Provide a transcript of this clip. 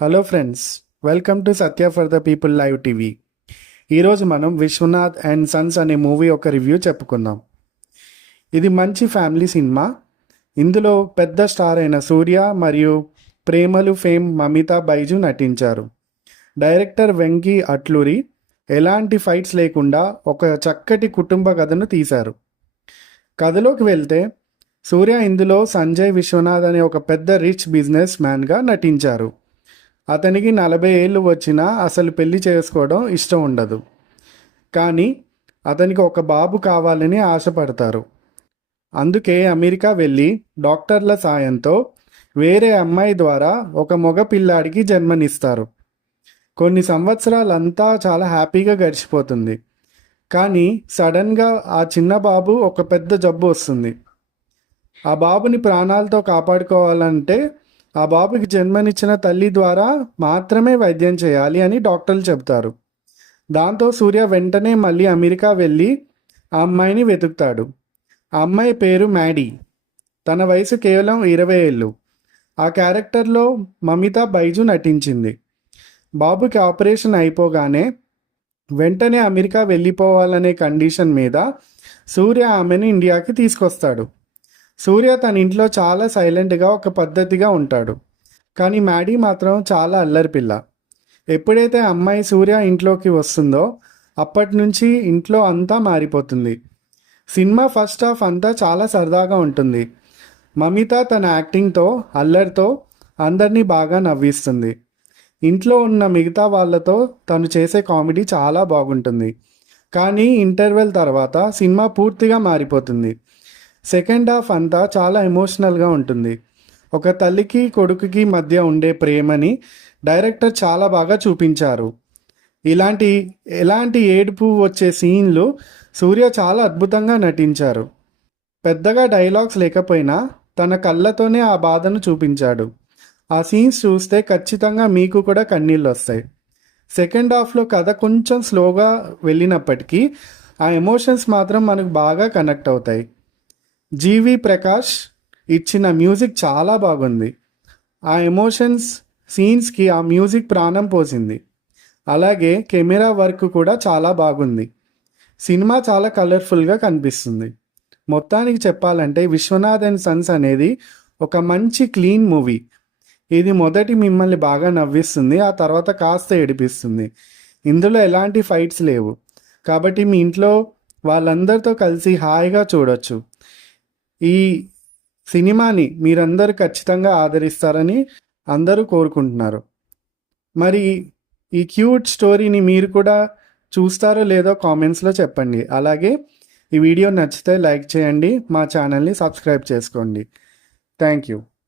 Hello friends, welcome to Satya for the people live TV. ఈరోజు మనం Vishwanath and Sons అనే movie ఒక review చెప్పుకుందాం. ఇది మంచి ఫ్యామిలీ సినిమా. ఇందులో పెద్ద స్టార్ అయిన సూర్య మరియు ప్రేమలు ఫేమ్ మమితా బైజు నటించారు. డైరెక్టర్ వెంకీ అట్లూరి ఎలాంటి ఫైట్స్ లేకుండా ఒక చక్కటి కుటుంబ కథను తీశారు. కథలోకి వెళ్తే సూర్య ఇందులో సంజయ్ విశ్వనాథ్ అనే ఒక పెద్ద రిచ్ బిజినెస్ మ్యాన్గా నటించారు. అతనికి 40 ఏళ్ళు వచ్చినా అసలు పెళ్లి చేసుకోవడం ఇష్టం ఉండదు. కానీ అతనికి ఒక బాబు కావాలని ఆశపడతారు. అందుకే అమెరికా వెళ్ళి డాక్టర్ల సాయంతో వేరే అమ్మాయి ద్వారా ఒక మగ పిల్లాడికి జన్మనిస్తారు. కొన్ని సంవత్సరాలంతా చాలా హ్యాపీగా గడిచిపోతుంది. కానీ సడన్గా ఆ చిన్న బాబు ఒక పెద్ద జబ్బు వస్తుంది. ఆ బాబుని ప్రాణాలతో కాపాడుకోవాలంటే ఆ బాబుకి జన్మనిచ్చిన తల్లి ద్వారా మాత్రమే వైద్యం చేయాలి అని డాక్టర్లు చెబుతారు. దాంతో సూర్య వెంటనే మళ్ళీ అమెరికా వెళ్ళి ఆ అమ్మాయిని వెతుకుతాడు. ఆ అమ్మాయి పేరు మ్యాడీ. తన వయసు కేవలం 20 ఏళ్ళు. ఆ క్యారెక్టర్లో మమితా బైజు నటించింది. బాబుకి ఆపరేషన్ అయిపోగానే వెంటనే అమెరికా వెళ్ళిపోవాలనే కండిషన్ మీద సూర్య ఆమెను ఇండియాకి తీసుకొస్తాడు. సూర్య తన ఇంట్లో చాలా సైలెంట్గా ఒక పద్ధతిగా ఉంటాడు. కానీ మ్యాడీ మాత్రం చాలా అల్లరి పిల్ల. ఎప్పుడైతే అమ్మాయి సూర్య ఇంట్లోకి వస్తుందో అప్పటి నుంచి ఇంట్లో అంతా మారిపోతుంది. సినిమా ఫస్ట్ హాఫ్ అంతా చాలా సరదాగా ఉంటుంది. మమిత తన యాక్టింగ్తో అల్లరితో అందరినీ బాగా నవ్విస్తుంది. ఇంట్లో ఉన్న మిగతా వాళ్ళతో తను చేసే కామెడీ చాలా బాగుంటుంది. కానీ ఇంటర్వెల్ తర్వాత సినిమా పూర్తిగా మారిపోతుంది. సెకండ్ హాఫ్ అంతా చాలా ఎమోషనల్గా ఉంటుంది. ఒక తల్లికి కొడుకుకి మధ్య ఉండే ప్రేమని డైరెక్టర్ చాలా బాగా చూపించారు. ఎలాంటి ఏడుపు వచ్చే సీన్లు సూర్య చాలా అద్భుతంగా నటించారు. పెద్దగా డైలాగ్స్ లేకపోయినా తన కళ్ళతోనే ఆ బాధను చూపించాడు. ఆ సీన్స్ చూస్తే ఖచ్చితంగా మీకు కూడా కన్నీళ్ళు వస్తాయి. సెకండ్ హాఫ్లో కథ కొంచెం స్లోగా వెళ్ళినప్పటికీ ఆ ఎమోషన్స్ మాత్రం మనకు బాగా కనెక్ట్ అవుతాయి. జీవి ప్రకాష్ ఇచ్చిన మ్యూజిక్ చాలా బాగుంది. ఆ ఎమోషన్స్ సీన్స్కి ఆ మ్యూజిక్ ప్రాణం పోసింది. అలాగే కెమెరా వర్క్ కూడా చాలా బాగుంది. సినిమా చాలా కలర్ఫుల్గా కనిపిస్తుంది. మొత్తానికి చెప్పాలంటే విశ్వనాథ్ అండ్ సన్స్ అనేది ఒక మంచి క్లీన్ మూవీ. ఇది మొదటి మిమ్మల్ని బాగా నవ్విస్తుంది, ఆ తర్వాత కాస్త ఏడిపిస్తుంది. ఇందులో ఎలాంటి ఫైట్స్ లేవు కాబట్టి మీ ఇంట్లో వాళ్ళందరితో కలిసి హాయిగా చూడొచ్చు. ఈ సినిమాని మీరందరూ ఖచ్చితంగా ఆదరిస్తారని అందరూ కోరుకుంటున్నారు. మరి ఈ క్యూట్ స్టోరీని మీరు కూడా చూస్తారో లేదో కామెంట్స్లో చెప్పండి. అలాగే ఈ వీడియో నచ్చితే లైక్ చేయండి, మా ఛానల్ని సబ్స్క్రైబ్ చేసుకోండి. Thank you.